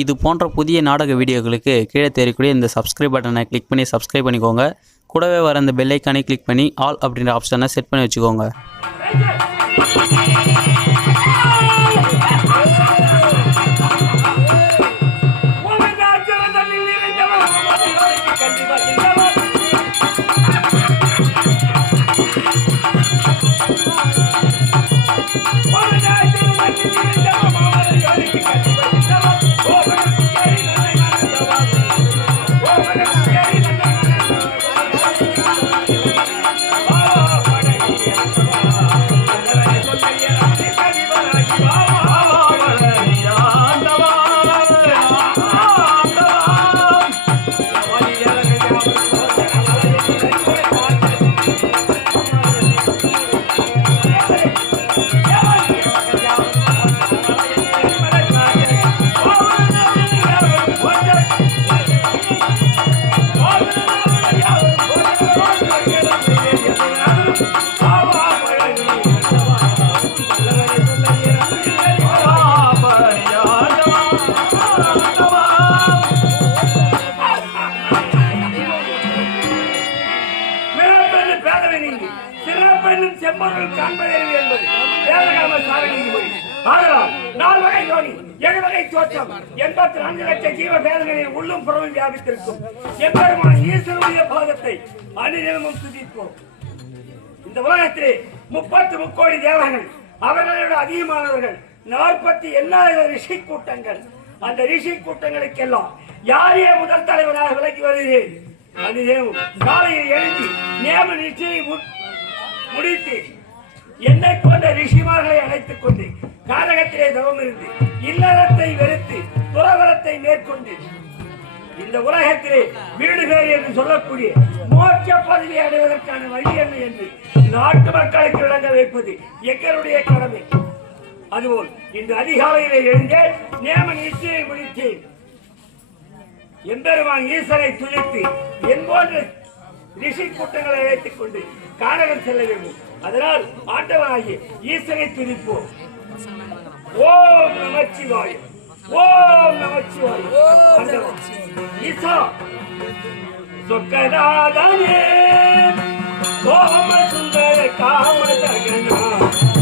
இது போன்ற புதிய நாடக வீடியோக்களுக்கு கீழே தெரியக்கூடிய இந்த சப்ஸ்கிரைப் பட்டனை கிளிக் பண்ணி சப்ஸ்கிரைப் பண்ணிக்கோங்க. கூடவே வர இந்த பெல் ஐக்கானை கிளிக் பண்ணி ஆல் அப்படின்ற ஆப்ஷனை செட் பண்ணி வச்சுக்கோங்க. உள்ளும் புறமும் வியாபித்திருக்கும் எம்பெருமான் ஈஸ்வரனுடைய பாதத்தை அனுதினமும் துதிப்போம். இந்த உலகத்திலே 30 முக்கோடி தேவர்கள், அவர்களோட அதிகமானவர்கள் 48 ரிஷி கூட்டங்கள். அந்த ரிஷி கூட்டங்களுக்கெல்லாம் யாரே முதல் தலைவராக விலகி வருகிறேன். அனுதினமும் காலையில் எழுதி நியம நிச்சயை முடித்து என்னை போன்ற ரிஷிமார்களை அழைத்துக் கொண்டு காரகத்திலே தவம் இருந்து இல்லறத்தை வெறுத்து துறவரத்தை மேற்கொண்டு இந்த உலகத்திலே வீடு பேர் என்று சொல்லக்கூடிய மோட்ச பதவி அடைவதற்கான வழி என்ன என்று நாட்டு மக்களுக்கு விளங்க வைப்பது எங்களுடைய கடமை. அதுபோல் இன்று அதிகாலையிலே எழுந்த நியம நிச்சயை முடித்து எம்பெருமான் ஈசனை துதித்து என் போன்ற ரிஷி கூட்டங்களை அழைத்துக் கொண்டு கானகம் செல்ல வேண்டும். அதனால் ஆண்டவனாகிய ஈசனை துதிப்போம். ஓம் நமச்சிவாய, ஓம் நமச்சிவாய. ஈசா சொக்கநாதனே சோம சுந்தர காமதகனா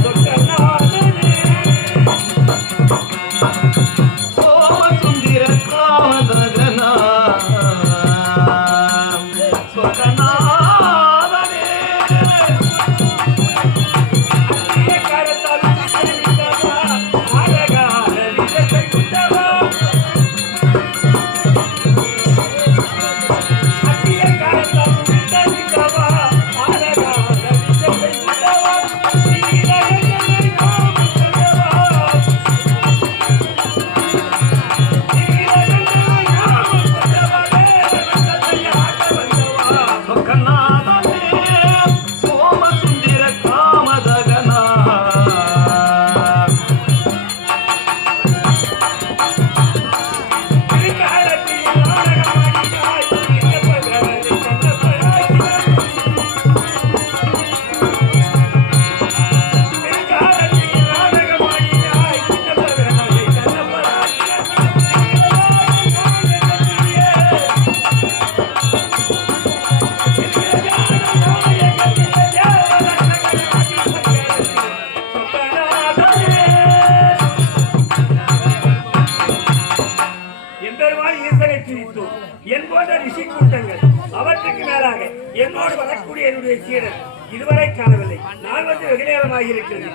சொக்கநாதனே சோம சுந்தர காமதகனா அவற்றுக்கு மேலாக என்னோடு வரக்கூடிய என்னுடைய சீடர் இதுவரை காணவில்லை. நான் வந்து வெகு நேரமாக இருக்கிறது.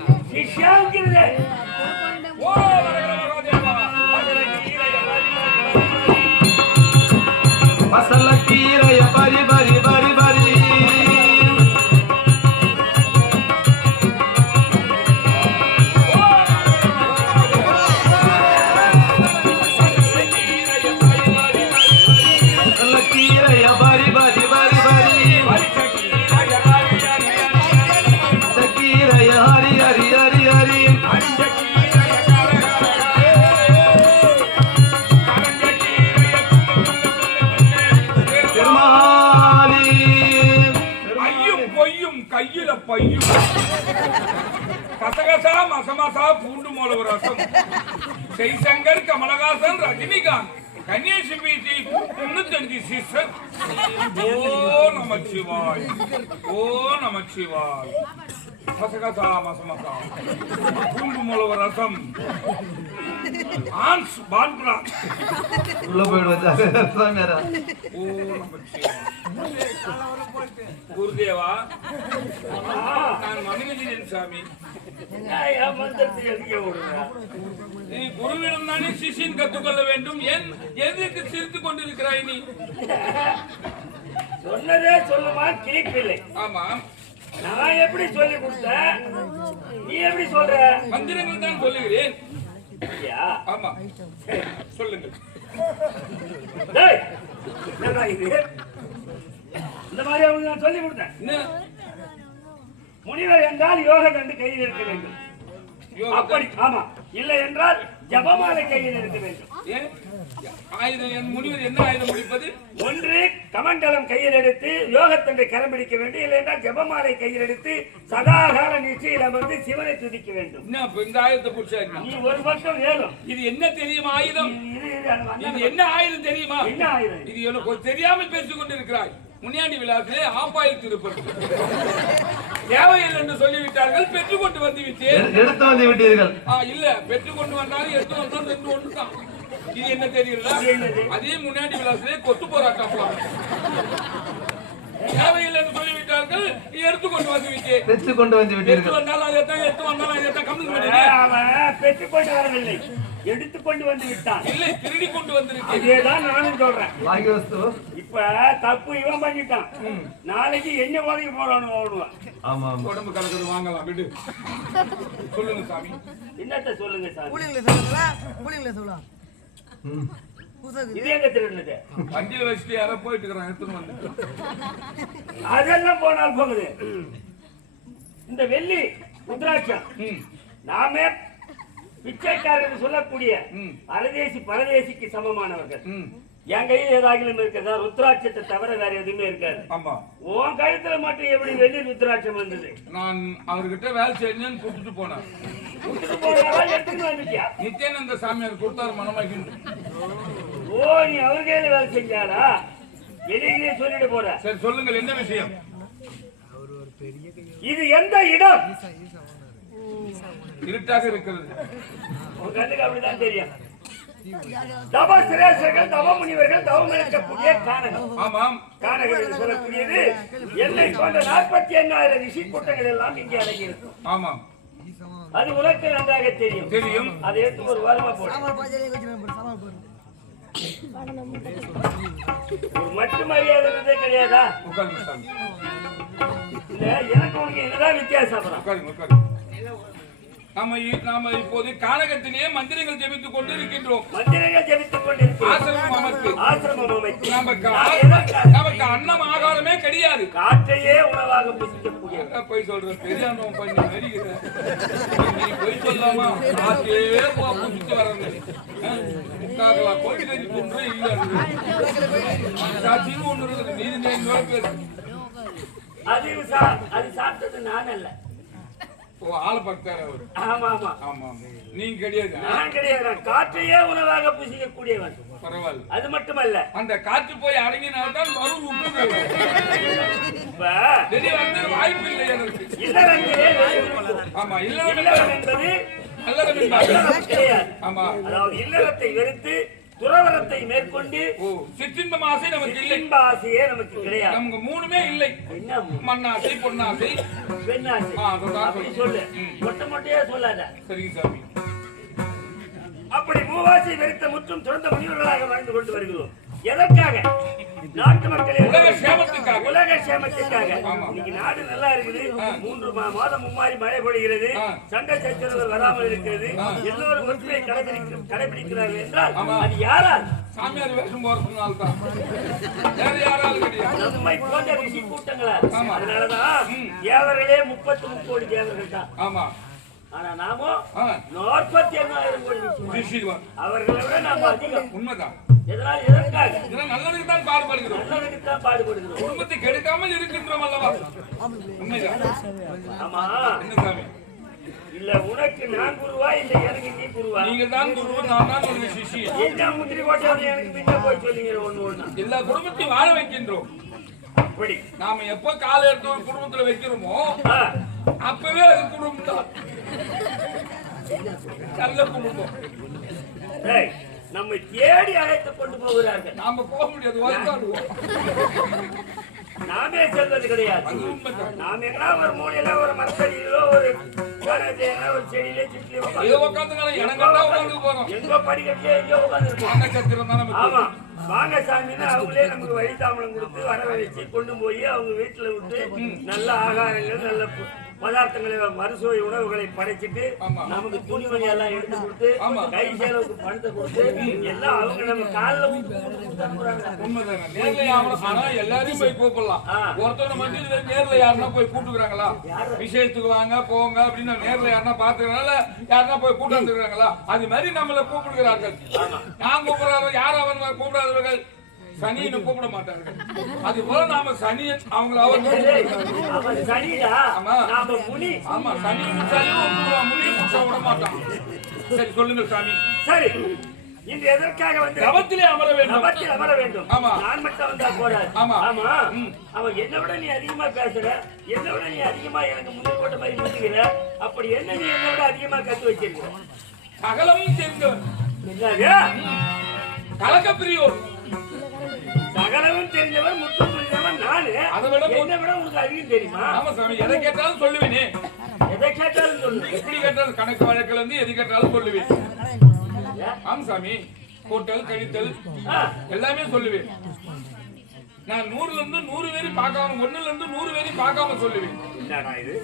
பரி பரி பரி பரி கசகசா மசமசா பூண்டு மோளவு ரசம் ஜெய்சங்கர், கமலஹாசன், ரஜினிகாந்த், கன்னியாகுமரி 305 சிஸ்டர். ஓ நமச்சிவாய், ஓ நமச்சிவாய். மசகசா மசமசா பூண்டு மூலவ ரசம் ஆன்ஸ் பான்புரா உள்ள போயிடு வச்சாங்க. ஓ நமச்சிவாய். குருதேவா, நான் மணிமேகலையன் சாமி. நீ குருவிடம் தானே சிஷியன் கற்றுக்கொள்ள வேண்டும். ஏன் எதற்கு சிரித்துக் கொண்டிருக்கிறாய் நீ? சொன்னதே சொல்லுமா கிளிப்பில்லை. ஆமா, நான் எப்படி சொல்லி கொடுத்தேன், நீ எப்படி சொல்ற? மந்திரங்கள் தான் சொல்லுகிறேன். ஐயா, ஆமா, சொல்லுங்க. டேய், என்னடா இது? இந்த மாதிரி அவங்க நான் சொல்லி கொடுத்தேன். என்ன? முனிவர் என்றால் யோக கண்டு கையில் இருக்க வேண்டும். அப்படி ஆமா, இல்லை என்றால் ஜபமாலை கையில் இருக்க வேண்டும். ஏன் ஆயுதம்? என் முனிவர் என்ன ஆயுதம் முடிப்பது? ஒன்று கமண்டலம் கையில் எடுத்து யோகத்தண்டை கரம் பிடிக்க வேண்டும், இல்லை என்றால் ஜபமாலை கையில் எடுத்து சதாகால நிச்சயில் அமர்ந்து சிவனை துதிக்க வேண்டும். என்ன இப்ப இந்த ஆயுதத்தை புடிச்சா நீ ஒரு பக்கம் வேணும். இது என்ன தெரியுமா ஆயுதம்? இது என்ன ஆயுதம் தெரியுமா? என்ன ஆயுதம்? இது எனக்கு தெரியாமல் பேசிக் கொண்டிருக்கிறாய். முனியாண்டி விழாவிலே ஆப்பாயில் திருப்பதி தேவையில்லை என்று சொல்லிவிட்டார்கள். பெற்றுக் கொண்டு வந்து விட்டேன். எடுத்து வந்து விட்டீர்கள். இல்ல, பெற்றுக் கொண்டு வந்தாலும் எடுத்து வந்தாலும் ரெண்டு ஒன்று தான். இது என்ன தெரியுங்களா? அதே முன்னாடி விழாவிலே கொத்து போராட்டம் தேவையில்லை என்று சொல்லிவிட்டார்கள். எடுத்து கொண்டு வந்து விட்டேன். பெற்றுக் கொண்டு வந்து எடுத்து விட்டீர்கள். வந்தாலும் அதைத்தான், எடுத்து வந்தாலும் அதைத்தான். கம்மி அவன் பெற்றுக்கொண்டு வரவில்லை, எடுத்துக்கொண்டு வந்து விட்டான். இல்லை, திருடி கொண்டு வந்திருக்கேன். அதேதான் நானும் சொல்றேன். வாங்கி வஸ்து. இப்ப தப்பு இவன் பண்ணிட்டான், நாளைக்கு என்ன உதவி போறான்னு ஓடுவான். ஆமா ஆமா. உடம்பு கலக்குது, வாங்கலாம் விடு. சொல்லுங்க சாமி. என்னத்த சொல்லுங்க சாமி? புளிங்கள சொல்லலாம். இது எங்க திருடுனது? வண்டியில வச்சுட்டு யாரோ போயிட்டு இருக்கிறான், எடுத்துன்னு வந்து. அதெல்லாம் போனால் போகுது. இந்த வெள்ளி ருத்ராட்சம் நாமே பிச்சைக்காரர்கள் சொல்லக்கூடிய அரதேசி பரதேசிக்கு சமமானவர்கள். என் கையில் ஏதாகிலும் இருக்கிறதா? ருத்ராட்சத்தை தவிர வேற எதுவுமே இருக்காது. ஆமா, உன் கழுத்துல மட்டும் எப்படி வெள்ளி ருத்ராட்சம் வந்தது? நான் அவர்கிட்ட வேலை செய்யணும்னு கூப்பிட்டு போனேன். கொடுத்துட்டு போனாரா, எடுத்துட்டு வந்துட்டியா? நித்யானந்த சாமியார் கொடுத்தாரு மனமகிழ்ந்து. ஓ, நீ அவர் கையில வேலை செஞ்சாடா? வெளியிலே சொல்லிட்டு போற. சரி, சொல்லுங்கள், என்ன விஷயம்? இது எந்த இடம்? இருட்டாக இருக்கிறது. உன் கண்ணுக்கு அப்படிதான் தெரியும். தவ சிரேஷ்டர்கள், தவ முனிவர்கள் தவம் இருக்கக்கூடிய கானகம். ஆமாம், கானகம் என்று சொல்லக்கூடியது எல்லை கொண்ட 48,000 ரிஷி கூட்டங்கள் எல்லாம் இங்கே அடங்கி இருக்கும். ஆமாம், அது உனக்கு நன்றாக தெரியும். தெரியும். அதை எடுத்து ஒரு வாரமா போடு. ஒரு மட்டு மரியாதை கிடையாதா? உட்காருங்க சாமி, இல்ல, எனக்கு உனக்கு இதுதான் வித்தியாசம். உட்காருங்க, உட்காருங்க. நாம இப்போது கானகத்திலேயே மந்திரங்கள் ஜெபித்துக் கொண்டு இருக்கின்றோம். மந்திரங்கள் ஜெபித்துக் கொண்டிருக்கிறோம். ஆசிரமம் அமைத்து நமக்கு அன்னம் ஆகாரமே கிடையாது. காற்றையே உணவாக புசிக்கக்கூடிய. போய் சொல்ற பெரியாண்டம் பண்ணி நடிக்கிறேன். நீ போய் சொல்லாமா? காற்றே புசிச்சு வரங்க. முக்காக்கலாம் கோடி கஞ்சி கொண்டு இல்ல சாட்சியும் ஒன்று இருக்குது. நீதி அது சாப்பிட்டது நான் அல்ல. ஓ, ஆள் பக்தார் அவர். ஆமா ஆமா ஆமா, நீங்க கிடையாது. நான் கிடையாது. காற்றையே உணவாக புசிக்கக்கூடியவன். பரவாயில்ல. அது மட்டுமல்ல, அந்த காற்று போய் அடங்கினால்தான் மறு உப்பு வாய்ப்பு இல்லை எனக்கு. ஆமா, இல்லறம் என்பது நல்லது கிடையாது. ஆமா, அதாவது இல்லறத்தை வெறுத்து துறவரத்தை மேற்கொண்டு சிற்றின்ப ஆசை நமக்கு இல்லை. இன்ப ஆசையே நமக்கு கிடையாது. நமக்கு மூணுமே இல்லை. என்ன? மண்ணாசை, பொன்னாசை, பெண்ணாசை. அப்படி சொல்லு, மொட்டை மொட்டையா சொல்லாத. சரிங்க சாமி. அப்படி மூவாசை வெறுத்த முற்றும் துறந்த முனிவர்களாக வாழ்ந்து கொண்டு வருகிறோம். எதற்காக? நாட்டு மக்களே, உலக சேமத்துக்காக. உலக சேமத்துக்காக. இன்னைக்கு நாடு நல்லா இருக்குது. 3 மாதம் மும்மாறி மழை பொழிகிறது. சண்டை சச்சரவுகள் வராமல் இருக்கிறது. எல்லோரும் ஒற்றுமையை கடைபிடிக்கிறார்கள் என்றால் அது யாரால்? சாமியார் வேஷம் போறதுனால தான். வேற யாராலும் கிடையாது. நம்மை போன்ற ரிஷி கூட்டங்களா? அதனாலதான் தேவர்களே 33 கோடி தேவர்கள் தான். ஆமா, ஆனா நாமோ 48,000 கோடி ரிஷிகள். அவர்களை விட நாம அதிகம். உண்மைதான். எதற்காக? நல்லதுக்கு தான் பாடுபடுகிறோம். நல்லதுக்கு தான் பாடுபடுகிறோம். குடும்பத்தை கெடுக்காமல் இருக்கின்றோம் அல்லவா? உண்மைதான். ஆமா, என்ன சாமி? இல்ல உனக்கு நான் குருவா இல்ல எனக்கு நீ குருவா? நீங்க தான் குரு, நான் தான் உங்க சிஷ்யன். என்ன முந்திரி கோட்டாவது எனக்கு பின்ன போய் சொல்லிங்க ஒண்ணு ஒண்ணு. எல்லா குடும்பத்தையும் வாழ வைக்கின்றோம். அப்படி நாம எப்ப கால எடுத்து ஒரு குடும்பத்துல வைக்கிறோமோ ஆ, அப்பவே அது குடும்பம் தான். நல்ல குடும்பம். டேய், நம்மை தேடி அழைத்து கொண்டு போகிறார்கள். நாம போக முடியாது, வருத்தாடுவோம். நாமே செல்வது கிடையாது. அது உண்மைதான். நாம எங்கன்னா ஒரு மூலையில ஒரு மரத்தடியிலோ ஒரு ஒரு செடியில சுற்றி ஏதோ உட்காந்துக்கலாம், எனக்கெல்லாம் உட்காந்து போறோம். எங்கோ படிக்கட்டே எங்கோ உட்காந்து இருப்போம். நட்சத்திரம் தான் நமக்கு. ஆமா, வாங்க சாமின்னு அவங்களே நமக்கு வழிதாமலம் கொடுத்து வர வச்சு கொண்டு போய் அவங்க வீட்டுல விட்டு நல்ல ஆகாரங்கள் நல்ல பதார்த்தங்களை மறுசுவை உணவுகளை படைச்சிட்டு ஆமா. நமக்கு துணிமணி எல்லாம் எடுத்து கொடுத்து ஆமா. கை சேலவுக்கு பணத்தை கொடுத்து எல்லாம் அவங்க நம்ம காலில் ஊத்து அனுப்புறாங்க. உண்மைதாங்க. நேர்ல யாரும் ஆனா எல்லாரையும் போய் கூப்பிடலாம். ஆ. ஒருத்தவங்க மட்டும் இதுல நேர்ல யாருன்னா போய் கூப்பிட்டுக்கிறாங்களா? விஷயத்துக்கு வாங்க போங்க அப்படின்னு நேர்ல யாருன்னா பாத்துக்கிறனால யாருன்னா போய் கூட்டு வந்துக்கிறாங்களா? அது மாதிரி நம்மள கூப்பிடுகிறார்கள். நான் கூப்பிடுறாங்க, யார் அவங்க கூப்பிடாதவர்கள் சனின்னு கூப்பிட மாட்டார்கள். அது போல நாம சனியன் அவங்கள அவன் சரிடா, ஆமா. நாம முனி. ஆமா, சனியும் சனியும் முனியும் விட மாட்டான். சரி சொல்லுங்க சாமி. சரி, இன்று எதற்காக வந்து தவத்திலே அமர வேண்டும். தவத்தில் அமர வேண்டும். ஆமா. நான் மட்டும் வந்தா போறாது. ஆமா. ஆமா, அவன் என்னை விட நீ அதிகமா பேசுற, என்னை விட நீ அதிகமா எனக்கு முதல் போட்ட மாதிரி முடிக்கிற, அப்படி என்ன நீ என்னை விட அதிகமா கத்து வச்சிருக்கிற? சகலமும் தெரிந்தவன், என்னது? கலக்கப்பிரியோர், சகலமும் தெரிஞ்சவன், முற்றும் புரிந்தவன் நானு. அதை விட என்னை விட உனக்கு அதிகம் தெரியுமா? ஆமா சாமி, எதை கேட்டாலும் சொல்லுவேனே. எதை கேட்டாலும் சொல்லு. எப்படி கேட்டாலும் கணக்கு வழக்குல இருந்து எது கேட்டாலும் சொல்லுவேன். ஆமா சாமி, கூட்டல் கழித்தல் எல்லாமே சொல்லுவேன். நான் 100ல இருந்து 100 வரை பார்க்காம, 1ல இருந்து 100 வரை பார்க்காம சொல்லுவேன். என்னடா இது?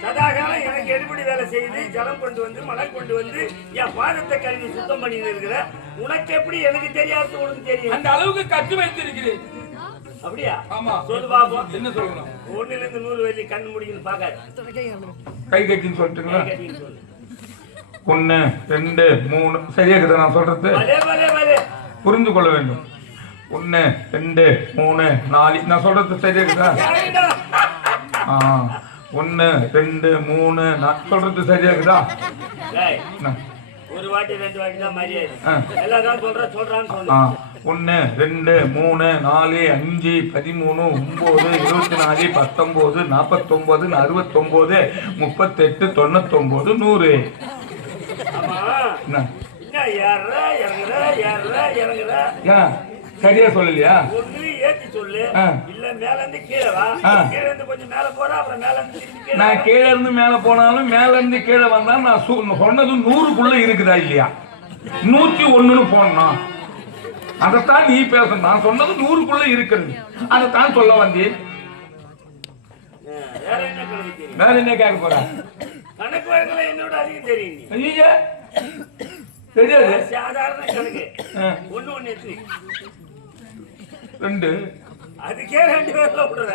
சதாகாலம் எனக்கு எடுபடி வேலை செய்து ஜலம் கொண்டு வந்து மழை கொண்டு வந்து என் பாதத்தை கழுவி சுத்தம் பண்ணிட்டு இருக்கிற உனக்கு எப்படி எனக்கு தெரியாது உனக்கு தெரியும்? அந்த அளவுக்கு கற்று வைத்திருக்கிறேன். அப்படியா? ஆமா. சொல்லு பாப்போம். என்ன சொல்லணும்? 1ல இருந்து 100 வரைக்கும் கண்ணு முடிக்கணும் பாக்காது. கை கட்டின்னு சொல்லிட்டுங்களா? கட்டின்னு சொல்லு. 1 2 3 சரியா இருக்குதா நான் சொல்றது? பலே பலே பலே. புரிந்து கொள்ள வேண்டும். 1 2 3 4 நான் சொல்றது சரியா இருக்குதா? யாருடா? 1 2 3 நான் சொல்றது சரியா இருக்குதா? டேய், என்ன? ஒரு வாட்டி 2 வாட்டி தான் மரியாதை. எல்லாரும் சொல்றான்னு சொல்லு. 1 2 3 4 5 13 9 24 19 49 69 38 99 100. ஆமா. என்ன? என்ன ஏறுற இறங்குற? ஏன் சரியா சொல்லலையா? ஒண்ணு ஏத்தி சொல்லு, இல்ல மேல இருந்து கீழே வா. கீழ இருந்து கொஞ்சம் மேல போற, அப்புறம் மேல இருந்து திருப்பி கீழே நான் கீழே இருந்து மேல போனாலும் மேல இருந்து கீழே வந்தாலும் நான் சொன்னது 100க்குள்ள இருக்குதா இல்லையா? 101ன்னு போடணும். அதைத்தான் நீ பேசணும். நான் சொன்னது 100க்குள்ள இருக்கிறது, அதைத்தான் சொல்ல வந்தேன். வேற என்ன கணக்கு தெரியும்? வேற என்ன கேட்க போற? கணக்கு வழக்குல என்னோட அதிகம் தெரியும் நீ. ஐயா தெரியாது. சாதாரண கணக்கு. ஒண்ணு எத்தனை? 2 அதுக்கே 2 பேர்ல விடுற.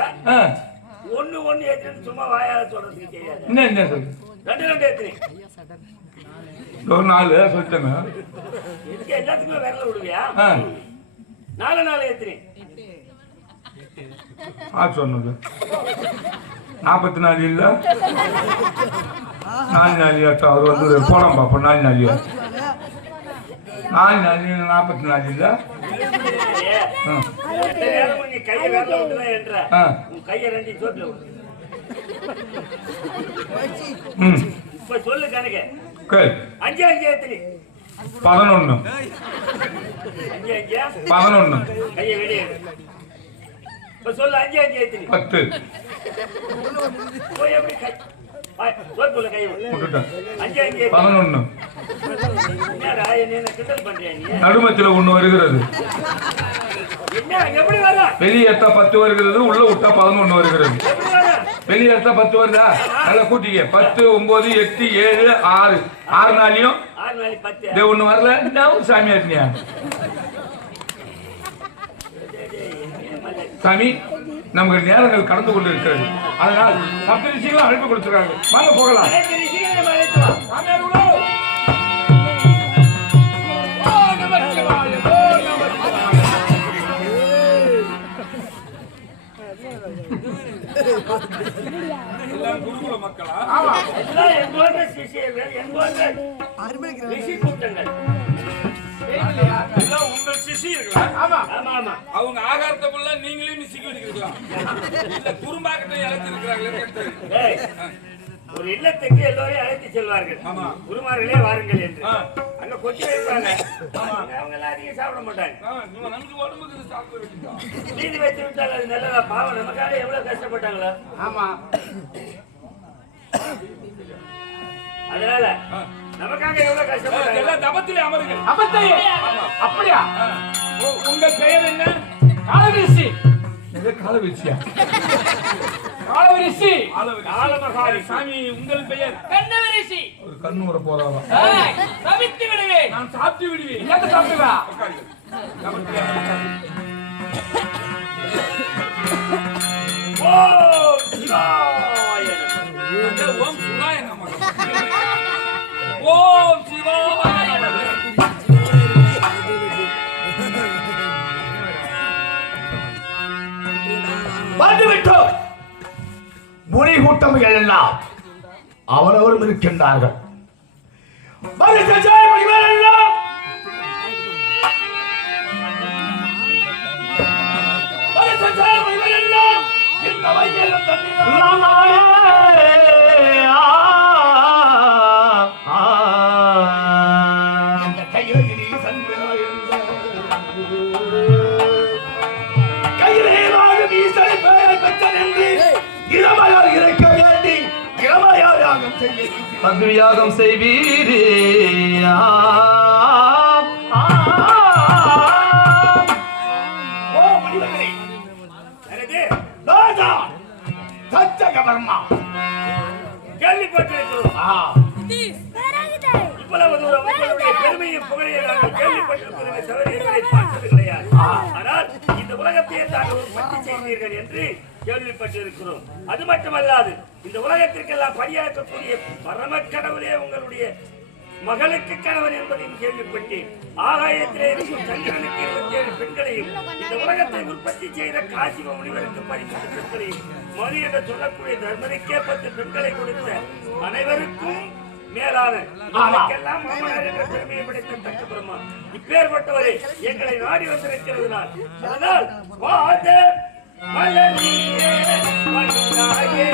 ஒண்ணு எத்தனை சும்மா வாயால சொல்றதுக்கு தெரியாது. என்ன சொல்லு? 2 எத்தனை? ஒரு 4 சொல்லிட்டேங்க. இதுக்கு எல்லாத்துக்குமே விரல விடுவியா? 4 எத்தனை? சொன்னது 44 இல்ல 4 அவர் வந்து போனோம் பாப்போம். 4 44 இல்ல. நீ கையை விரல விட்டுதான் என்ற உன் கையை 2 சோத்துல விடு. இப்ப சொல்லு கணக்கு. 5 எத்தனை? 11. 11 கையை வெளியே. இப்ப சொல்லு 5 எத்தனை? 10. போய் எப்படி கை சொல்லு கையை விட்டுட்டேன். 5 11. என்னடா என்ன கிண்டல் பண்றியா நீ? நடுமத்தில் 1 வருகிறது. என்ன எப்படி வர? வெளியேற்ற 10 வருகிறது, உள்ள விட்டா 11 வருகிறது. எப்படி வர? வெளியேற்ற 10 வருதா? நல்லா கூட்டிக்க. 10 9 8 7 6 6 நாளையும் 6 நாளை 10. இதே 1 வரல. நான் சாமி ஆட்டினியா சாமி? நமக்கு நேரங்கள் கடந்து கொண்டு இருக்கிறது. அதனால் சப்தரிஷிகளும் அழைப்பு கொடுத்துருக்காங்க. வாங்க போகலாம். குருகுல மக்களா? எல்லாம் எங்களோட பாத்தீங்களா? ஆமா ஆமா. அவங்க ஆகாரத்தை ஃபுல்லா நீங்களே மிஸ்ஸிக்கு வச்சுக்கலாம். இல்ல குறும்பாக்கத்தை இழந்து இருக்கிறாங்களே. ஒரு இல்லத்துக்கு எல்லோரையும் அழைத்து செல்வார்கள். குருமார்களே வாருங்கள் என்று அங்க கொச்சி வைப்பாங்க. அவங்க எல்லாம் அதிகம் சாப்பிட மாட்டாங்க. நமக்கு உடம்புக்கு சாப்பிட வைக்கணும். நீதி வைத்து விட்டால் அது நல்லதா? பாவம், நமக்காக எவ்வளவு கஷ்டப்பட்டாங்களா? ஆமா. அதனால நமக்காக எவ்வளவு கஷ்டப்பட்டாங்க. எல்லாம் தபத்திலே அமருங்க. தபத்தையே? அப்படியா? உங்கள் பெயர் என்ன? காலவரிசி. காலவரிசியா? காலவரிசி. காலமகாரி. சாமி, உங்கள் பெயர்? கண்ணவரிசி. ஒரு கண்ணு வர போறாவா? சாப்பிட்டு விடுவேன். நான் சாப்பிட்டு விடுவேன். என்ன சாப்பிடுவா? ஓம் சிவாய நமः. ஓம் சிவாய நமः. ஓம் சிவாய நமः. வந்துவிட்டோம். முனி கூட்டமைகள் எல்லாம் அவரவரும் இருக்கின்றார்கள். அக்னியாகம் செய்வீரே. கேள்விப்பட்டிருக்கிறோம். இவ்வளவு தூரம் உங்களுடைய பெருமையும் புகழையும் நாங்கள் கேள்விப்பட்டிருக்கிறோமே தவிர எங்களை பார்த்தது கிடையாது. ஆனால் இந்த உலகத்தையே தாங்கள் ஒரு பற்றி செய்தீர்கள் என்று கேள்விப்பட்டிருக்கிறோம். அது மட்டுமல்லாது இந்த உலகத்திற்கெல்லாம் பணியாற்றக்கூடிய பரம கடவுளே உங்களுடைய மகளுக்கு கணவன் என்பதையும் கேள்விப்பட்டேன். ஆகாயத்திலே இருக்கும் சந்திரனுக்கு 27 பெண்களையும் இந்த உலகத்தை உற்பத்தி செய்த காசிவ முனிவருக்கு 12 பெண்களையும் மது என்று சொல்லக்கூடிய தர்மனுக்கே 10 பெண்களை கொடுத்த அனைவருக்கும் மேலான நமக்கெல்லாம் மாமனார் என்ற பெருமையை படைத்த தக்க பிரம்மா இப்பேற்பட்டவரை எங்களை நாடி வந்திருக்கிறதுனால் அதனால் வாத மலரியே மன்னாயே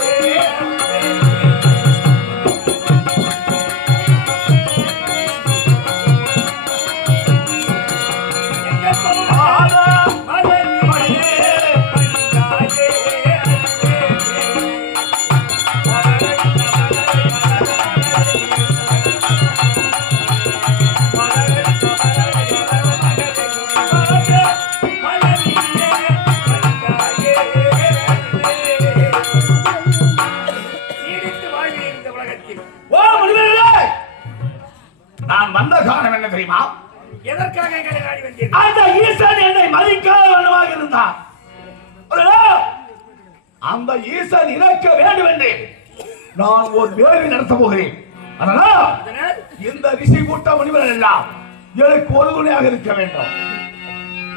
நான் வந்த காரணம் என்ன தெரியுமா? எதற்காக எங்களை நாடி வந்தீர்கள்? அந்த ஈசன் என்னை மதிக்காத வண்ணமாக இருந்தான். அந்த ஈசன் இறக்க வேண்டும் என்று நான் ஒரு வேள்வி நடத்த போகிறேன். அதனால் இந்த ரிஷி கூட்ட முனிவர்கள் எல்லாம் எனக்கு ஒரு துணையாக இருக்க வேண்டும்.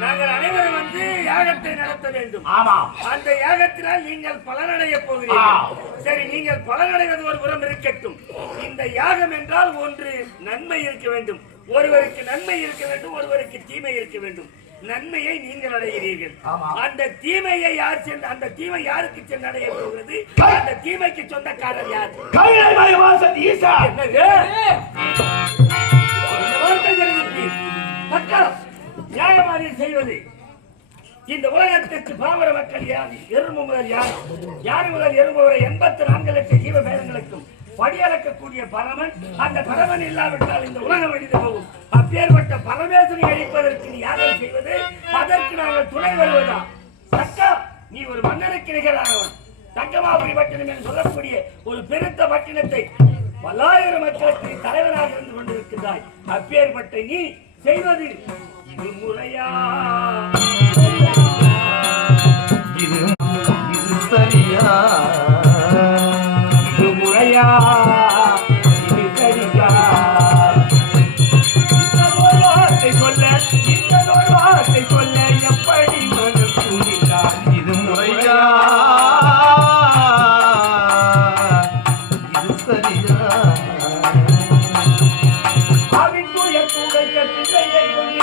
நாங்கள் அனைவரும் வந்து யாகத்தை நடத்த வேண்டும். ஆமா. அந்த யாகத்தினால் நீங்கள் பலனடைய போகிறீர்கள். சரி, நீங்கள் பலனடைவது ஒரு புறம் இருக்கட்டும். இந்த யாகம் என்றால் ஒன்று நன்மை இருக்க வேண்டும், ஒருவருக்கு நன்மை இருக்க வேண்டும், ஒருவருக்கு தீமை இருக்க வேண்டும். நன்மையை நீங்கள் அடைகிறீர்கள். அந்த தீமையை யார் சென்று அந்த தீமை யாருக்கு சென்று அடைய போகிறது? அந்த தீமைக்கு சொந்தக்காரர் யார்? நியாயமாக செய்வது இந்த உலகத்திற்கு பாமர மக்கள் யார்? எறும்பு முதல் யார், யார் முதல் எறும்பு வரை 84 லட்சம் ஜீவ பேதங்களுக்கும் படியளக்கக்கூடிய பரமன். அந்த பரமன் இல்லாவிட்டால் இந்த உலகம் அழிந்து போகும். அப்பேற்பட்ட பரமேஸ்வரி அழிப்பதற்கு நீ யாரும் செய்வது? அதற்கு நாங்கள் துணை வருவதா? சக்கா, நீ ஒரு மன்னருக்கு நிகரானவன். தங்கமாபுரி பட்டினம் என்று சொல்லக்கூடிய ஒரு பெருத்த பட்டினத்தை 1000 மக்களுக்கு தலைவராக இருந்து கொண்டிருக்கிறாய். அப்பேற்பட்ட நீ செய்வது இது முறையா? இது சரியா? இது முறையா? இது சரியா? இந்த வார்த்தை சொல்ல, இந்த வார்த்தை சொல்ல எப்படி மனம் கூறினார்? இது முறையா? இது சரியா? அவித்துய கூடைய பிள்ளையை கொண்டு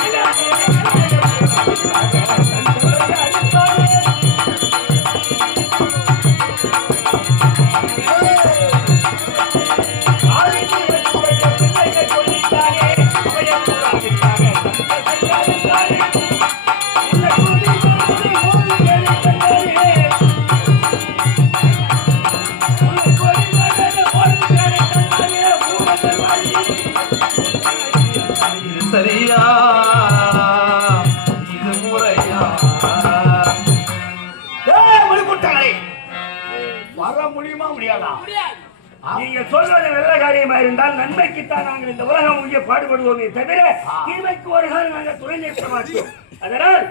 என்றால் நன்மைக்குத்தான் நாங்கள் இந்த உலகம் உரிய பாடுபடுவோமே தவிர தீமைக்கு ஒரு காலம் நாங்கள் துணை நிற்க மாட்டோம். அதனால்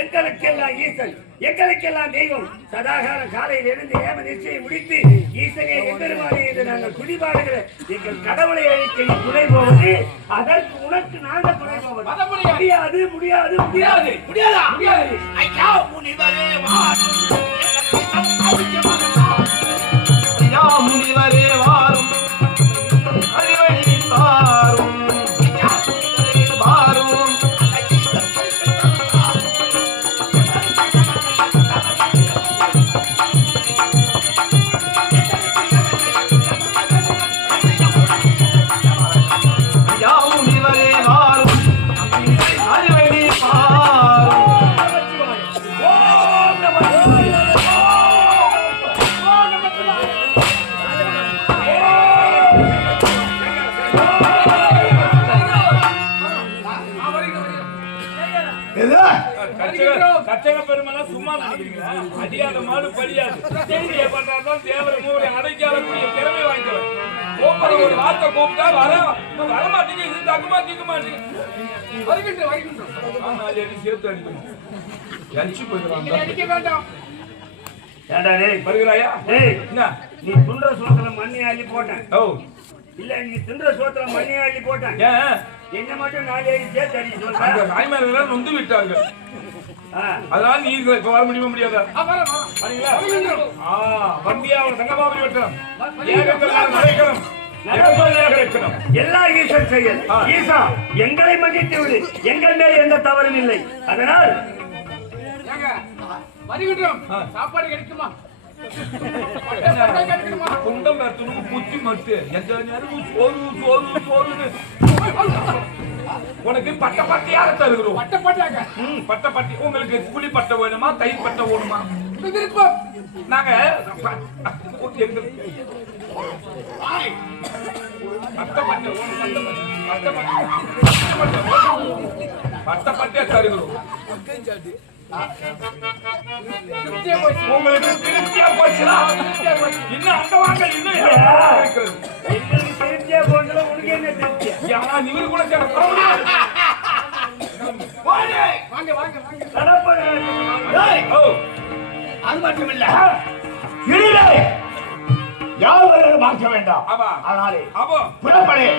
எங்களுக்கெல்லாம் ஈசன், எங்களுக்கெல்லாம் தெய்வம். சதாகால காலையில் இருந்து ஏம நிச்சயம் முடித்து ஈசனே எம்பெருமானே என்று நாங்கள் துதிபாடுகிற எங்கள் கடவுளை அழைக்க நீ துணை போவது, அதற்கு உனக்கு நாங்கள் துணை போவது முடியாது, முடியாது, முடியாது, முடியாதா, முடியாது. ஐயா முனிவரே வாரும், அறிவழி பாரும், பாரும். கச்சக பெருமெல்லாம் சும்மா நினைக்கிறீங்களா? அடியாத மாடு படியாது. செய்தியை பண்றாதான் தேவரை மூவரை அடைக்காலக்கூடிய திறமை வாங்கிக்கிறேன். கோப்பரை ஒரு வார்த்தை கூப்பிட்டா வர மாட்டீங்க, இது தக்குமா தீக்க மாட்டீங்க. வருகின்றோம். ஆமா, அது சேர்த்து அடிக்கணும். அடிச்சு போயிடுறாங்க. அடிக்க வேண்டாம். ஏண்டா டேய் வருகிறாயா? டேய் என்ன நீ துண்ட சோத்துல மண்ணி அள்ளி போட்டேன். ஓ இல்ல நீ தின்ற சோத்துல மண்ணி அள்ளி போட்டேன். ஏன் என்ன மட்டும் 4 அடி சேர்த்து அடி அந்த சொல்ற. தாய்மார்கள் நொந்து விட்டார்கள். அதனால நீ இப்ப வர முடியாதா? வண்டியா அவன் தங்கமாபுரி வெட்டணும், எல்லா ஈசன் செயல். ஈசா எங்களை மன்னித்து விடு, எங்கள் மேல் எந்த தவறும் இல்லை. அதனால் சாப்பாடு கிடைக்குமா? குண்டம் வரத்துணும் புத்தி மட்டு எந்த நேரமும் சோறு சோறு சோறு. உனக்கு பட்டை பட்டையாக தருகிறோம். பட்டை பட்டாங்க. பட்டை பட்டி. உங்களுக்கு புளி பட்டை வேணுமா, தயிர் பட்டை வேணுமா? விருப்பம். நாங்க பட்டை பட்டையா தருகிறோம். உங்களுக்கு திருப்தியா போச்சுனா இன்னும் அங்க வாங்க, இன்னும் எங்களுக்கு திருப்தியா போனதுல உனக்கு என்ன திருப்தியா? நீங்க கூட அது மட்டும் இல்ல, இனிமே யாரும் பார்க்க வேண்டாம். அதனாலே புறப்படே.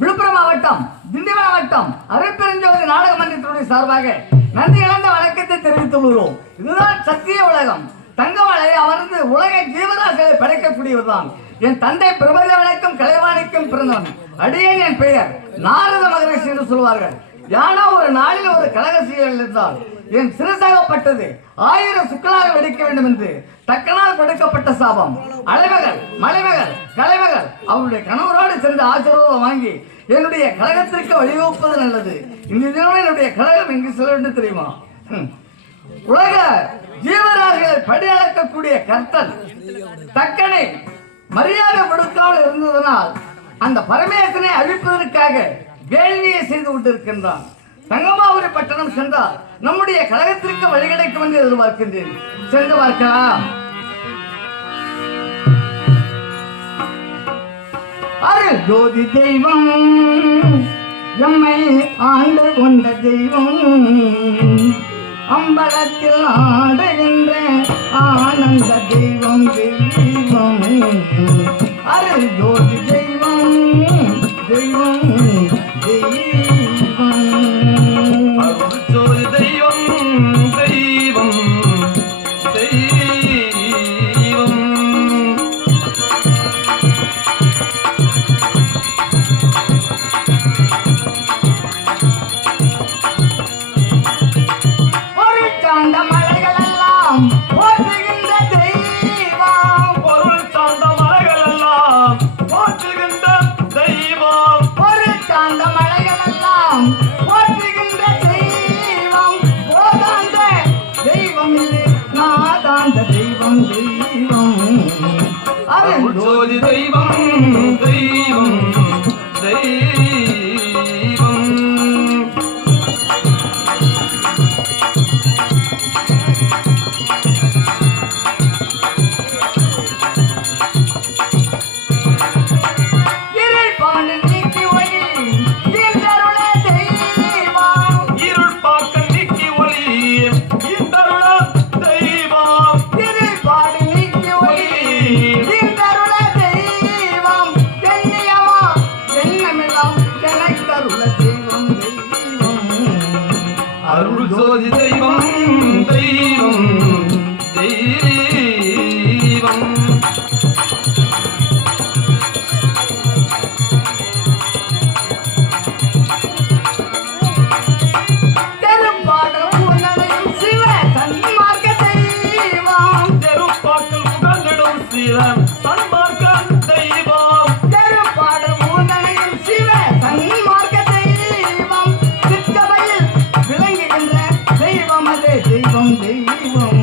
விழுப்புரம் மாவட்டம், திண்டிவனம் மாவட்டம் அருட்பெருஞ்சோதி நாடக மன்றத்தினுடைய சார்பாக நன்றி இழந்த வழக்கத்தை தெரிவித்துக் கொள்கிறோம். இதுதான் சத்திய உலகம். தங்கமலை அமர்ந்து உலக ஜீவராசிகளை படைக்கக்கூடியவர் தான். என் தந்தை பிரபஞ்ச வணக்கம் கலைவாணிக்கும் பிறந்தவன். அடியேன் என் பெயர் நாரத மகரிஷி என்று சொல்வார்கள். யானா ஒரு நாளில் ஒரு கழக செய்யல் இருந்தால் என் சிறுசாகப்பட்டது 1000 சுக்கலாக வெடிக்க வேண்டும் என்று தக்கனால் கொடுக்கப்பட்ட சாபம். அலைமகள் மலைமகள் கலைமகள் அவருடைய கணவரோடு சென்று ஆசீர்வாதம் வாங்கி என்னுடைய கழகத்திற்கு வழிவகுப்பது நல்லது. இந்த தினம் என்னுடைய கழகம் எங்கு செல்ல வேண்டும் தெரியுமா? உலக ஜீவராசிகளை படியளக்கக்கூடிய கர்த்தன் தக்கனை மரியாதை கொடுக்காமல் இருந்ததனால் அந்த பரமேசனை அழிப்பதற்காக வேள்வியை செய்து கொண்டிருக்கின்றான். தங்கமாபுரி பட்டணம் சென்றால் நம்முடைய கழகத்திற்கு வழி கிடைக்கும் என்று எதிர்பார்க்கின்றேன். சென்று பார்க்கலாம். அருள் ஜோதி தெய்வம் எம்மை ஆண்டு கொண்ட தெய்வம் அம்பலத்தில் ஆடுகின்ற ஆனந்த தெய்வம் தெய்வம் அருள் ஜோதி தெய்வம் தெய்வம் தெய்வம் அருட்ஜோதி தெய்வம் தெய்வம் தெய்வம் ஒரு சார்ந்த மலைகள் எல்லாம் போற்றுகின்ற தெய்வம் பொருள் சார்ந்த மலைகள் எல்லாம் போற்றுகின்ற தெய்வம் ஒரு சார்ந்த மலைகள் எல்லாம் போற்றுகின்ற தெய்வம் போதாந்த தெய்வம் இது நாதாந்த தெய்வம் தெய்வம் அருள் அருட்ஜோதி தெய்வம் தெய்வம் தெய்வம் இருள் பாண்டு நீக்கி ஒளி தீர்ந்தருள தெய்வம் இருள் பாக்க நீக்கி ஒளி இந்தருள தெய்வம் இருள் பாண்டு நீக்கி ஒளி தீர்ந்தருள தெய்வம் தென்னியவா தென்னமெல்லாம் தெனக்கருள தெய்வம் தெய்வம் அருள்ஜோதி தெய்வம் தெய்வம் தெய்வம் தெருப்பாடல் உன்னதையும் சிவ சன்மார்க்க தெய்வம் தெருப்பாக்கள் புகழ்ந்திடும் சிவன் சன்மார்க்க தெய்வம் தெருப்பாடல் உன்னதையும் சிவ சன்மார்க்க தெய்வம் சிற்றபையில் விளங்குகின்ற தெய்வம் அதே தெய்வம் தெய்வம்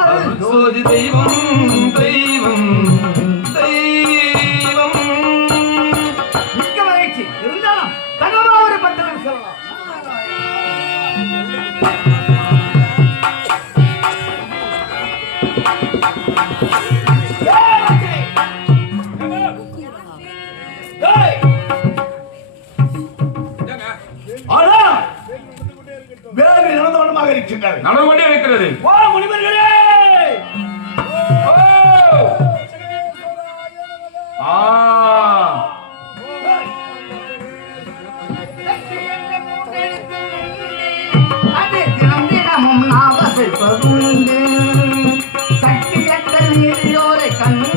அருள் அருள்ஜோதி தெய்வம் தெய்வம் தெய்வம் மிக்க மகிழ்ச்சி. இருந்தாலும் தங்கமாவூர் பட்டணம் செல்லலாம். ஏங்க, ஆனா வேறு நடந்தவனமாக இருக்கின்றார். நடந்து கொண்டே இருக்கிறது. ஓ முனிவர்களே, ஓ! ஆ! அது தினம் தினமும் நாவசைப்பதுண்டு சக்தியற்ற நீரியோரை கண்டு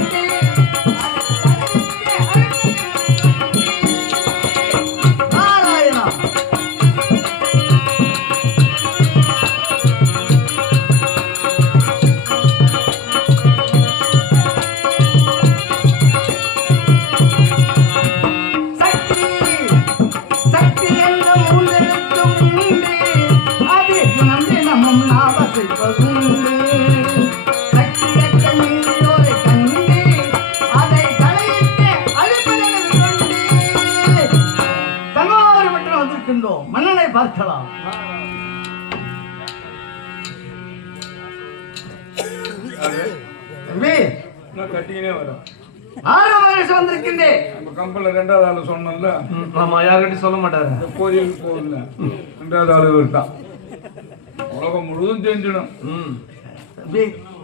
நாராயணா சக்தி சக்தி என்ற மூன்றெழுத்தும் உண்டு அது தினம் தினமும் நாவசைப்பதுண்டு சக்தியற்ற நீரியோரை கண்டு அதை தலையிட்டு அழிப்பதெனது கொண்டு தங்கமாவூர் மட்டும் வந்திருக்கின்றோம். மன்னனை பார்க்கலாம். தம்பி இன்னும் கட்டிக்கினே வரும். 6 வருஷம் வந்திருக்கின்றேன். நம்ம கம்பெனில 2வது ஆளு சொன்னோம்ல, ஆமா யார்கிட்டயும் சொல்ல மாட்டாரு இந்த கோயிலுக்கு போகல 2வது ஆளு இருக்கான். உலகம் முழுவதும் தெரிஞ்சிடும். தம்பி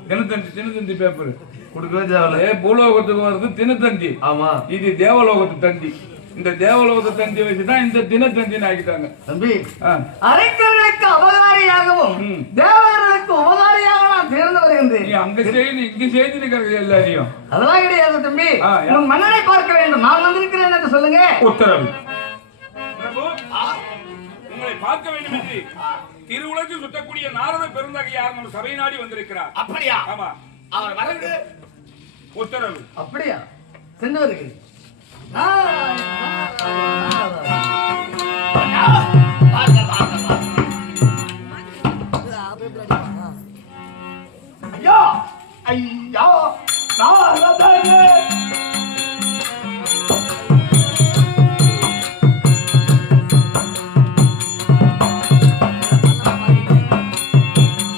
தினத்தந்தி பேப்பர் கொடுக்கவே தேவையில்ல பூலோகத்துக்கு வருது தினத்தந்தி. ஆமா இது தேவலோகத்து தந்தி. இந்த தேவலோக தந்தி வச்சுதான் இந்த தினத்தந்தின்னு ஆக்கிட்டாங்க. தம்பி, அரக்கர்களுக்கு அபகாரியாகவும் தேவர்களுக்கு உபகாரியாக நான் தேர்ந்து வருகின்றேன். நீ அங்க செய்து இங்க செய்து இருக்கிறது எல்லாரையும் அதெல்லாம் கிடையாது தம்பி. உன் மன்னனை பார்க்க வேண்டும். நான் வந்திருக்கிறேன் என்று சொல்லுங்க. உத்தரவு. பிரபு, உங்களை பார்க்க வேண்டும் என்று திருவுலகில் சுற்றக்கூடிய நாரத பெருந்தகையார் நம்ம சபை நாடி வந்திருக்கிறார். அப்படியா? ஆமா. அவர் வரவிடு. உத்தரவு. அப்படியா? சென்று வருகிறேன். ஐயா ஐயா நாரதனே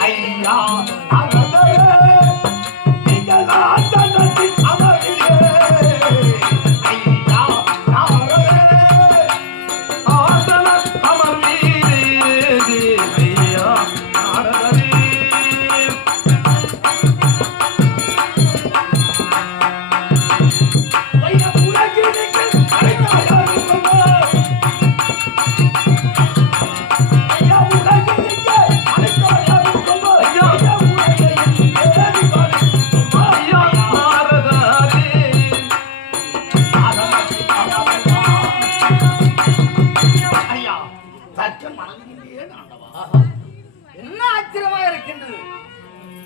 ஐயா நாரதனே நீங்கள் ஆண்டனத்தின் அமர்விலே ஐயா நாரதனே ஆண்டன அமர்விலே ஐயா நாரதனே என்ன ஆச்சரியமாக இருக்கின்றது.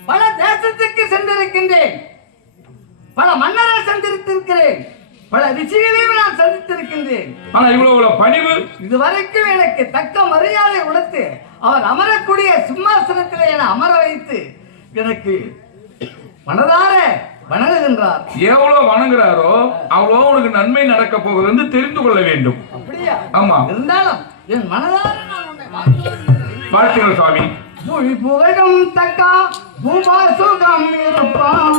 பல தேசத்துக்கு சென்றிருக்கின்றேன். பல மன்னரை சந்தித்திருக்கிறேன். பல ரிஷிகளையும் நான் சந்தித்திருக்கின்றேன். ஆனா இவ்வளவு பணிவு இதுவரைக்கும் எனக்கு தக்க மரியாதை கொடுத்து அவர் அமரக்கூடிய சிம்மாசனத்திலே என அமர வைத்து எனக்கு மனதார வணங்குகின்றார். எவ்வளவு வணங்குறாரோ அவ்வளவு உனக்கு நன்மை நடக்க போகுது தெரிந்து கொள்ள வேண்டும். அப்படியா? ஆமா. இருந்தாலும் என் மனதார நான் உன்னை வாழ்த்துங்கள் சுவாமி. புவி புகழும் தக்கா பூபா சுகம் இருப்பான்.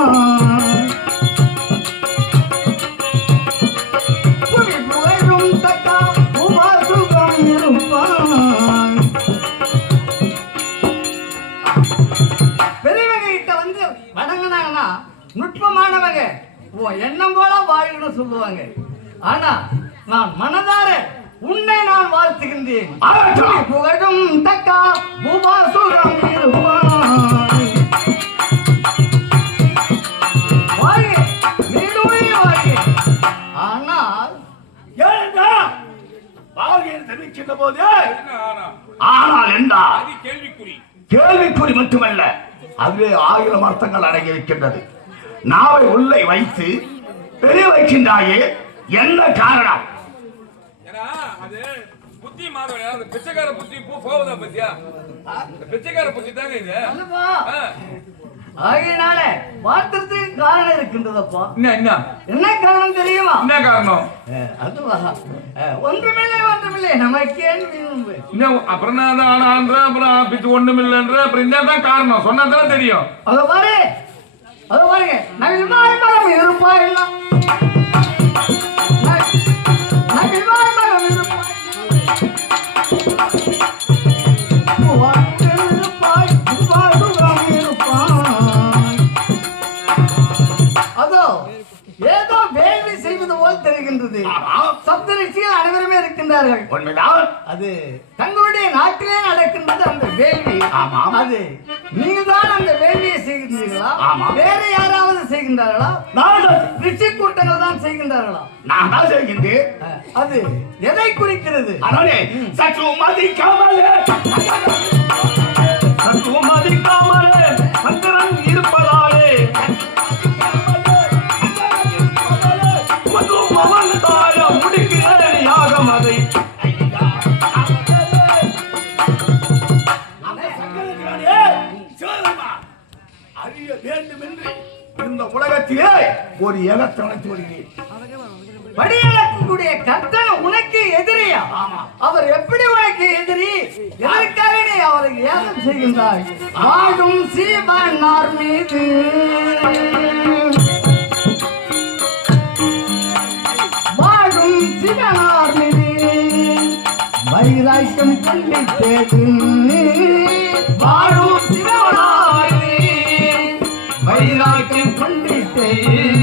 புவி புகழும் தக்கா பூபா சுகம் இருப்பான். பெரியவங்க கிட்ட வந்து வணங்கினாங்கன்னா நுட்பமானவங்க எண்ணம் போல வாழ்க்கணும் சொல்லுவாங்க. ஆனா நான் மனதார உன்னை நான் வாழ்த்துகின்றேன். புகழும் தக்கா பூபாசுரம் இருப்பாய். வாழ்க, நீடூழி வாழ்க. ஆனால் தெரிவிக்கின்ற போது என்ன ஆனா? ஆனால் என்றா அது கேள்விக்குறி. கேள்விக்குறி மட்டுமல்ல, அதுவே 1000 அர்த்தங்கள் அடங்கி இருக்கின்றது. நாவை உள்ளே வைத்து பெரிய வைக்கின்றாயே, என்ன காரணம்? ஏன்னா அது புத்தி மாதவன் அந்த பிச்சைக்கார புத்தி போகுதா பத்தியா? பிச்சைக்கார புத்தி தாங்க இது. அல்லவா? ஆகையினால வாழ்த்துறதுக்கு காரணம் இருக்கின்றதப்பா. என்ன காரணம் தெரியுமா? என்ன காரணம்? அதுவா? ஒன்றுமில்லை நமக்கே அப்புறம் அப்புறம் பிச்சு ஒண்ணுமில்லைன்ற அப்புறம் என்னதான் காரணம் சொன்னதான் தெரியும். அது பாருங்க நான் இருப்பாய் அதோ ஏதோ வேள்வி செய்வது போல் தெரிகின்றது. சப்தரிஷிகள் அனைவருமே இருக்கின்றார்கள். உண்மைதான். அது தங்களுடைய நாட்டிலே நடக்கின்றது அந்த வேள்வி. அது நீங்க தான் அந்த வேள்வியை செய்கின்றீர்களா? வேற யாராவது செய்கின்றார்களா? ரிஷி கூட்டங்கள் தான் செய்கின்றார்களா? நான் தான் செய்கின்றேன். அது எதை குறிக்கிறது? சற்று மதிக்காமலே சந்திரன் இருப்பதாலே முடிக்கிறேன் யாகம் அதை அறிய வேண்டும் என்று இந்த உலகத்திலே ஒரு இலத்தை வளர்த்து வருகிறேன். படியளக்கக்கூடிய கர்த்தன் உனக்கு எதிரியா? அவர் எப்படி உனக்கு எதிரி? எதற்காக நீ அவருக்கு ஏதம் செய்கின்றாய்? வாழும் சீவனார் மீது வைராக்கியம் கண்டித்தேது. வாழும் சிவனார் வைராக்கியம் கண்டித்தேன்.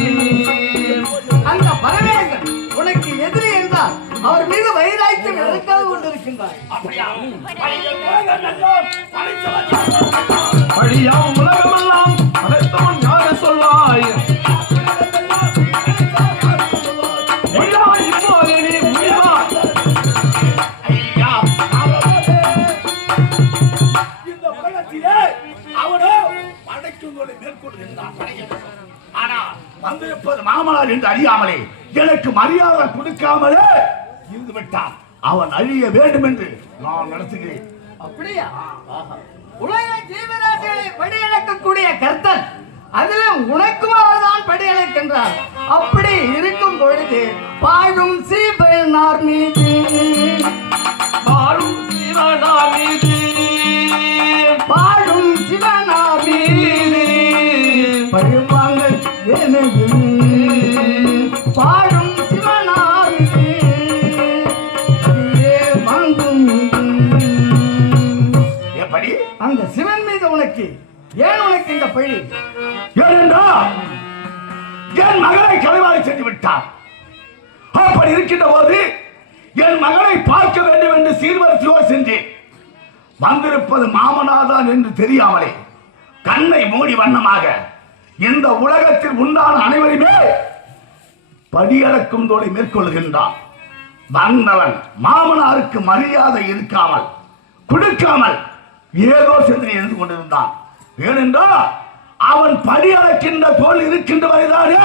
அந்த பரமேசன் உனக்கு எதிரி என்றால் கொண்டிருந்தாய். அப்படியா? படையெல்லாம் நல்லோர் படைத்தவன் படியாம் உலகமெல்லாம் அனைத்தும் யாரு சொல்வாய் ஐயா இப்போது நீ முடிவா ஐயா, இந்த உலகத்திலே அவனோ படைக்குங்களை மேற்கொள்கின்றான். ஆனா வந்திருப்பது மாமனார் என்று அறியாமலே எனக்கு மரியாதை கொடுக்காமலே இருந்து விட்டான். அவன் அழிய வேண்டும் என்று நான் நடத்துகிறேன். அப்படியா? உலக ஜீவராசிகளை படியளக்கக்கூடிய கர்த்தன் அதிலும் உனக்கும் அவர்தான் படியளக்கின்றார். அப்படி இருக்கும் பொழுது பாழும் சீவனார் மீது வாழும் சிவனார் மீது பாழும் சிவனார் மீது பழிவாங்க எனது பாழும் சிவனார் மீது வாங்கும் எப்படி? அந்த சிவன் மீது உனக்கு ஏன் உனக்கு இந்த பழி? ஏனென்றால் என் மகளை கலைவாரி சென்று விட்டார். அப்படி இருக்கின்ற போது என் மகளை பார்க்க வேண்டும் என்று சீர்வரிசையோடு சென்றேன். வந்திருப்பது மாமனாதான் என்று தெரியாமலே கண்ணை மூடி வண்ணமாக இந்த உலகத்தில் உண்டான அனைவருமே படியளக்கும் தோலை மேற்கொள்கின்றான். வந்தவன் மாமனாருக்கு மரியாதை இருக்காமல் கொடுக்காமல் ஏதோ சிந்தனை இருந்து கொண்டிருந்தான். ஏனென்றால் அவன் படியளக்கின்ற தோல் இருக்கின்ற வரைதானே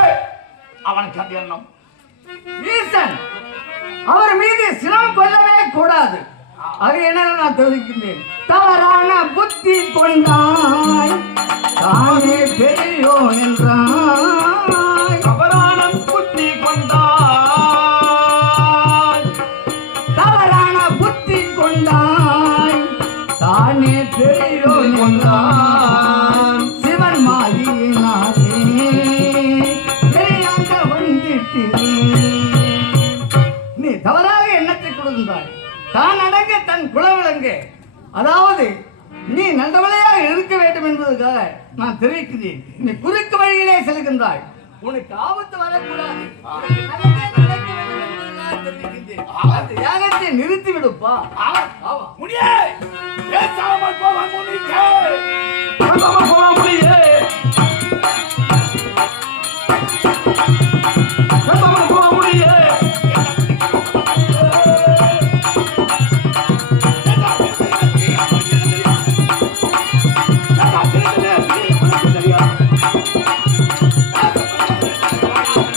அவனுக்கு அந்த எண்ணம். ஈசன் அவர் மீது சினம் கொள்ளவே கூடாது. அது என்ன நான் தெரிவிக்கின்றேன். தவறான புத்தி கொண்டாய் தானே பெரியோன் என்றாய். தவறான புத்தி கொண்டாய் தவறான புத்தி கொண்டாய் தானே பெரியோன் என்றாய். சிவன் மாயினாலே பெரியாங்க வந்திட்டு நீ தவறாக எண்ணத்தை கொடுக்கின்றாய். தான் அடங்க தன் குலவிளங்க, அதாவது நீ நல்லவளையாக இருக்க வேண்டும் என்பதற்காக நான் தெரிவிக்கிறேன். நீ குறுக்கு வழியிலே செல்கின்றாய். உனக்கு ஆபத்து வரக்கூடாது, நல்லதே நடக்க வேண்டும் என்பதற்காக தெரிவிக்கின்றேன். அந்த யாகத்தை நிறுத்தி விடுப்பா. முடியே பேசாமல் போவான் முன்னிக்கே. பேசாம போக முடியே பேசாம போக முடியே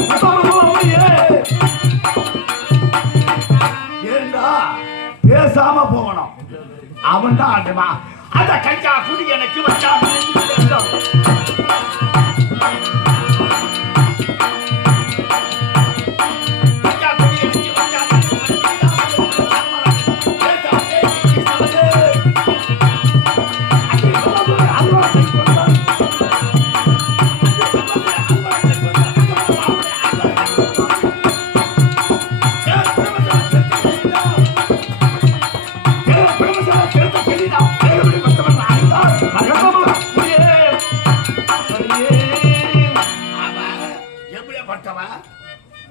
பேசாம போக முடியே ஏண்டா பேசாம போகணும். அவன் தான் ஆண்டுமா அத கஞ்சா குடி எனக்கு வச்சா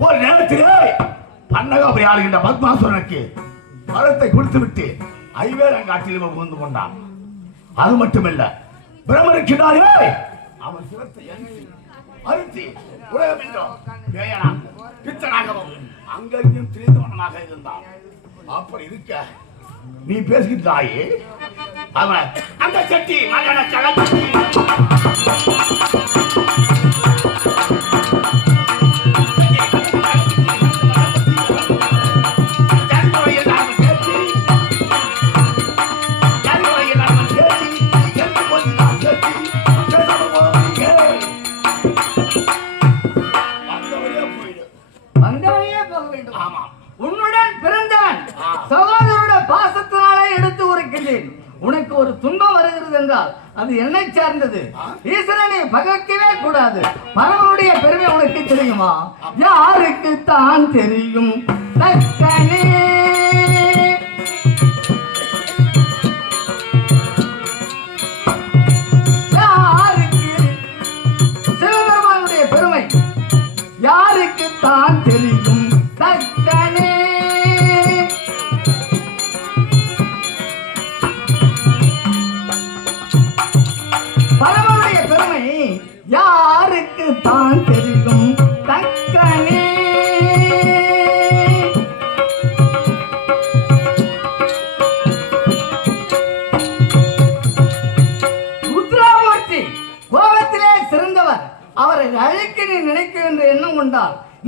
ஒரு நேரத்திலே பன்னகாபுரி ஆளுகின்ற பத்மாசுரனுக்கு பழத்தை கொடுத்து விட்டு ஐவேரங்காட்டிலும் புகுந்து கொண்டான். அது மட்டுமல்ல, பிரம்மனுக்கினாரே அவன் சிவத்தை அறுத்தி உலகம் என்றும் பேயனாக பித்தனாகவும் அங்கேயும் திரிந்தவனமாக இருந்தான். அப்படி இருக்க நீ பேசுகின்றாயே அவன் அந்த சட்டி மகன கலத்தி வந்தவனையே போக வேண்டும். உன்னுடன் பிறந்தவன் சகோதரோட பாசத்தினாலே எடுத்து உரைக்கிறேன். உனக்கு ஒரு துன்பம் வருகிறது என்றால் அது என்னை சார்ந்தது. ஈஸ்வரனை பகைக்கவே கூடாது. பரவனுடைய பெருமை உனக்கு தெரியுமா? யாருக்கு தான் தெரியும் தக்கனே. யாருக்கு சிவபெருமானுடைய பெருமை யாருக்கு தான் தெரியும் தக்கனே.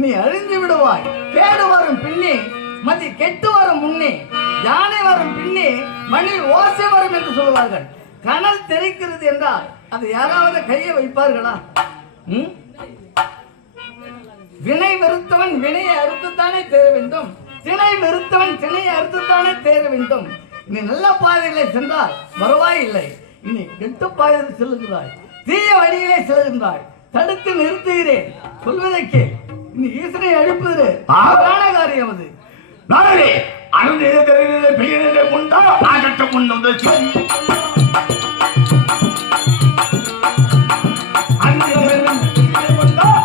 நீ அழிந்து விடுவாய். கேடு வரும் பின்னே மதி கெட்டு வரும் முன்னே, யானை வரும் பின்னே மணி ஓசை வரும் என்று சொல்லுவார்கள். கனல் தெரிக்கிறது என்றால் அது யாராவது கையை வைப்பார்களா? வினை வெறுத்தவன் வினையை அறுத்துத்தானே தேர வேண்டும். திணை வெறுத்தவன் திணையை அறுத்துத்தானே தேர வேண்டும். நீ நல்ல பாதையிலே சென்றால் வருவாய் இல்லை. இனி கெட்ட பாதையில் செல்லுகிறாய், தீய வழியிலே செல்கின்றாய். தடுத்து நிறுத்துகிறேன், சொல்வதற்கு நீ ஈசனை அழிப்பது காரியம். அது நானே அருந்தே பெயரே உண்டா ஆகட்ட முன்னது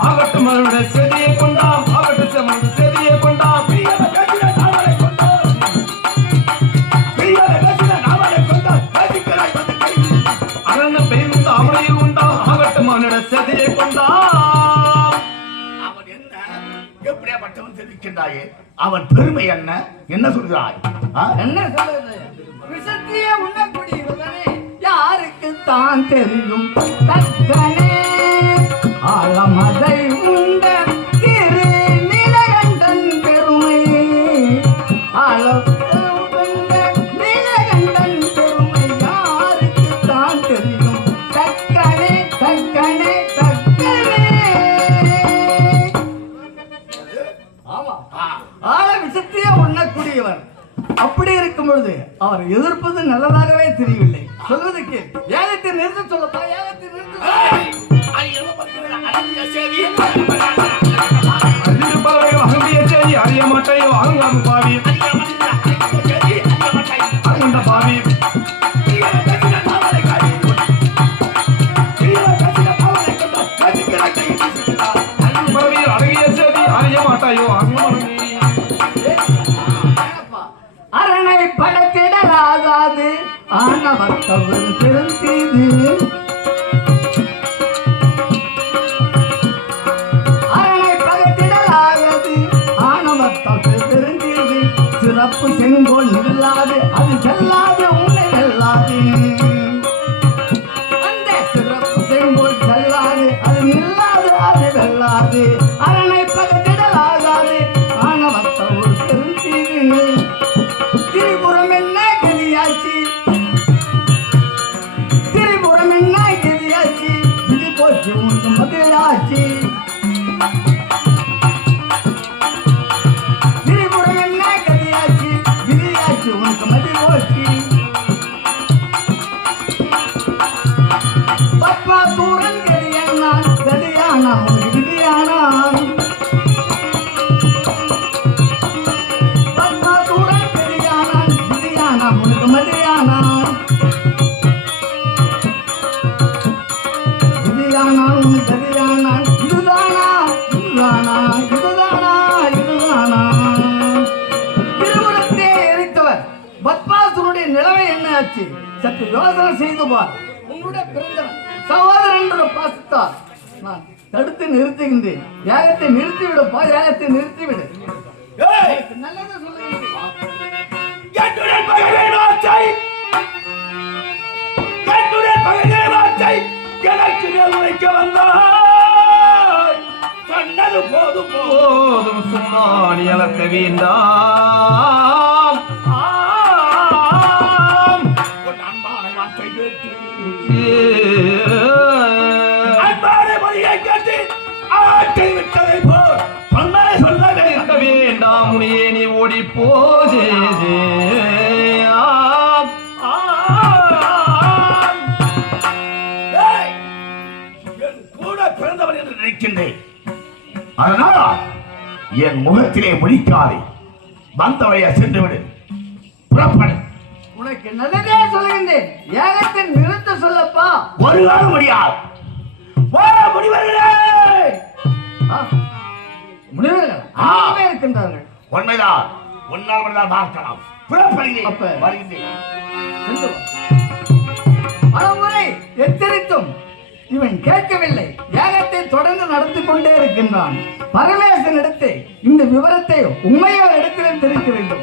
ஆகட்டும் அவருடைய செடியை கொண்டாம், ஆகட்டும் செடியை கொண்டாம், அரண பெயர்ந்து அவனையில் உண்டாம், ஆகட்டும் அவனுடைய செடியை கொண்டாம். அவன் என்ன எப்படியாப்பட்டவன் தெரிவிக்கின்றாயே, அவன் பெருமை என்ன என்ன சொல்கிறாய்? என்ன சொல்றது? விஷத்தையே உண்ணக்கூடியவனே யாருக்கு தான் தெரியும். தக்கனே ஆழமதை உண்ட திரு நீலகண்டன் பெருமை, ஆழத்தை உண்ட நீலகண்டன் பெருமை யாருக்கு தான் தெரியும். தக்கனே தக்கனே தக்கனே. ஆமா, ஆழ விஷத்தையே உண்ணக்கூடியவர். அப்படி இருக்கும் பொழுது அவர் எதிர்ப்பது நல்லதாகவே தெரியவில்லை. சொல்வதற்கு ஏகத்தை நிறுத்த சொல்லப்பா, ஏகத்தை நிறுத்த. அறிய மாட்டையோ அருங்காம பாவி அருண்ட பாவி அழகிய செய்தி அறிய மாட்டாயோ அரணை படத்திடலாகாது ஆணவத்தவர் திருத்தீது. அரணை படத்திடலாகாது ஆணவத்தவர் திருத்தீது. சிறப்பு செங்கோல் நில்லாது அது செல்லாது உன்னை வெல்லாது. அந்த சிறப்பு செங்கோல் செல்லாது அது நில்லாது அது வெல்லாது. அரணை படத்திடலாகாது ஆணவத்தவர் திருத்தீது. திரிபுரம் என்ன கதியாச்சு, திரிபுரம் என்ன கதியாச்சு, இது போச்சு உனக்கு மதிலாச்சு. திரிபுரம் என்ன கதியாச்சு, விதியாச்சு உனக்கு மதி போச்சு. பத்மா தூரன் கதியானான் கதியானான் உனக்கு விதியானான். உனக்கு மதியானான் விதியானான் உனக்கு கதியானான். இதுதானா இதுதானா இதுதானா இதுதானா. திருமணத்தை எரித்தவர் பத்மாசுரனுடைய நிலைமை என்ன ஆச்சு? சற்று யோசனை செய்து பார். உன்னுடைய பிறந்தவன் சகோதரன் என்ற பாசத்தால் நான் தடுத்து நிறுத்துகின்றேன். யாகத்தை நிறுத்திவிடுப்பா, யாகத்தை நிறுத்திவிடு. நல்லதை சொல்லுங்க. எனக்கு உழைக்க வந்தாய் சொன்னது போதும் போதும் சும்மாடி அளக்க வேண்டாம். அன்பான வார்த்தை கேட்டு அன்பான மொழியை கேட்டு ஆட்டை விட்டதை போல் சொன்னதை சொல்ல இருக்க வேண்டாம். உனையே நீ ஓடி போதே பிறந்தவன் என்று நினைக்கின்றேன். அதனால் என் முகத்திலே முடிக்காதே, வந்தவளைய சென்றுவிடு, புறப்படு. உனக்கு நல்லதே சொல்லுகின்றேன். ஏகத்தை நிறுத்த சொல்லப்பா. ஒரு காலம் முடியாது. முனிவர்கள் இருக்கின்றார்கள். உண்மைதான், உன்னால் மட்டும்தான் பார்க்கலாம். புறப்படுகிறேன், வருகின்றேன். பலமுறை எச்சரித்தும் இவன் கேட்கவில்லை. யாகத்தை தொடர்ந்து நடத்தி கொண்டே இருக்கின்றான். பரமேசன் இடத்தை இந்த விவரத்தை உண்மையோர் இடத்திலும் தெரிவிக்க வேண்டும்.